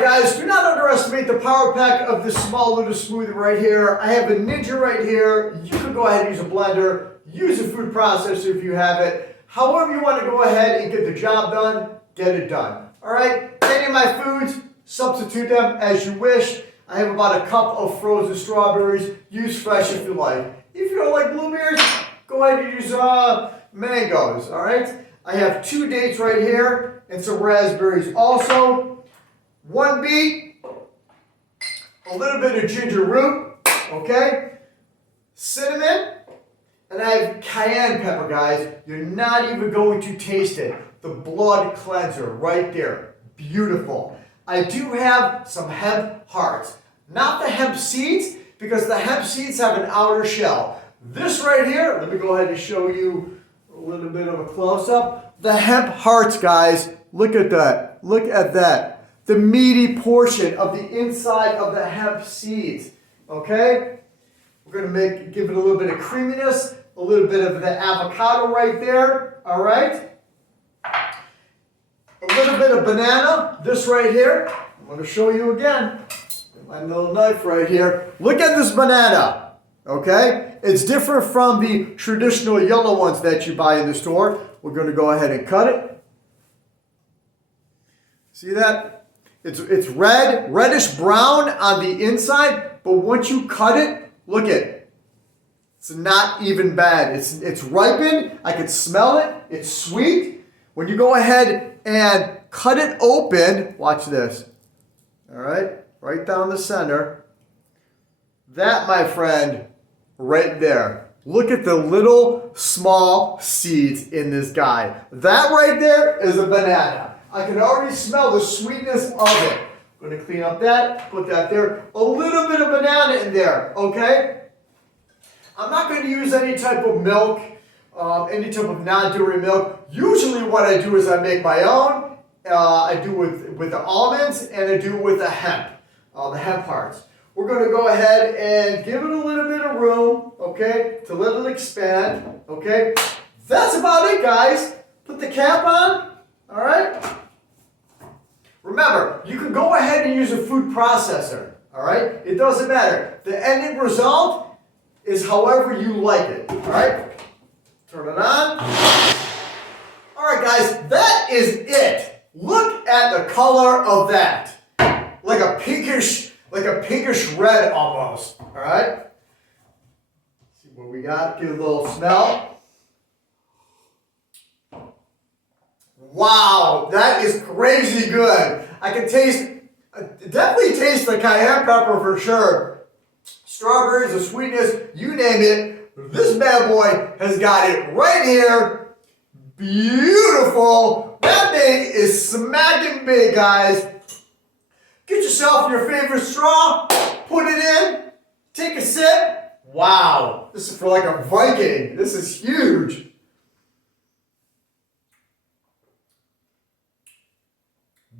Alright guys, do not underestimate the power pack of this small little smoothie right here. I have a Ninja right here. You can go ahead and use a blender, use a food processor if you have it. However you want to go ahead and get the job done, get it done. Alright, any of my foods, substitute them as you wish. I have about a cup of frozen strawberries. Use fresh if you like. If you don't like blueberries, go ahead and use mangoes. Alright, I have 2 dates right here and some raspberries also. 1 beet, a little bit of ginger root, okay, cinnamon, and I have cayenne pepper, guys. You're not even going to taste it. The blood cleanser right there, beautiful. I do have some hemp hearts, not the hemp seeds, because the hemp seeds have an outer shell. This right here, let me go ahead and show you a little bit of a close-up. The hemp hearts, guys, look at that, look at that. The meaty portion of the inside of the hemp seeds, okay? We're gonna give it a little bit of creaminess, a little bit of the avocado right there, all right? A little bit of banana, this right here. I'm gonna show you again. My little knife right here. Look at this banana, okay? It's different from the traditional yellow ones that you buy in the store. We're gonna go ahead and cut it. See that? It's red, reddish brown on the inside, but once you cut it, look at it. It's not even bad. It's ripened. I can smell it. It's sweet. When you go ahead and cut it open, watch this. All right, right down the center. That, my friend, right there. Look at the little small seeds in this guy. That right there is a banana. I can already smell the sweetness of it. I'm going to clean up that, put that there. A little bit of banana in there, okay? I'm not going to use any type of milk, any type of non-dairy milk. Usually what I do is I make my own. I do with the almonds and I do with the hemp hearts. We're going to go ahead and give it a little bit of room, okay, to let it expand, okay? That's about it, guys. Put the cap on, all right? Remember, you can go ahead and use a food processor, all right? It doesn't matter. The ending result is however you like it, all right? Turn it on. All right, guys, that is it. Look at the color of that. Like a pinkish red almost, all right? See what we got, get a little smell. Wow, that is crazy good. I can definitely taste the cayenne pepper for sure. Strawberries, the sweetness, you name it. This bad boy has got it right here. Beautiful. That thing is smacking big, guys. Get yourself your favorite straw, put it in, take a sip. Wow, this is for like a Viking. This is huge.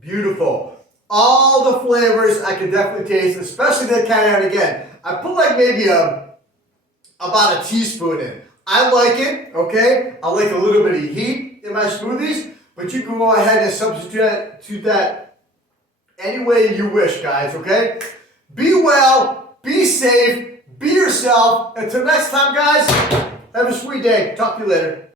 Beautiful. All the flavors I can definitely taste, especially the cayenne again. I put like maybe about a teaspoon in. I like it, okay? I like a little bit of heat in my smoothies, but you can go ahead and substitute that any way you wish, guys, okay? Be well, be safe, be yourself. Until next time, guys, have a sweet day. Talk to you later.